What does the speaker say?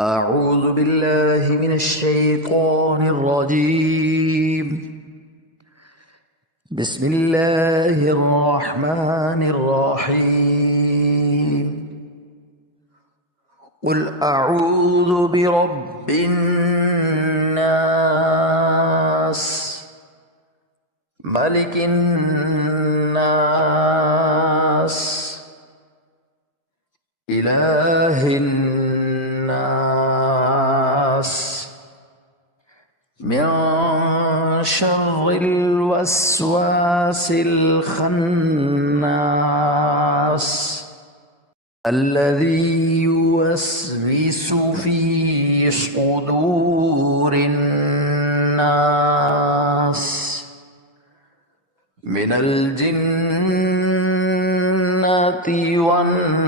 أعوذ بالله من الشيطان الرجيم. بسم الله الرحمن الرحيم. قل أعوذ برب الناس، ملك الناس، إله الناس، من شر الوسواس الخناس الذي يوسوس في صدور الناس من الجنة والناس.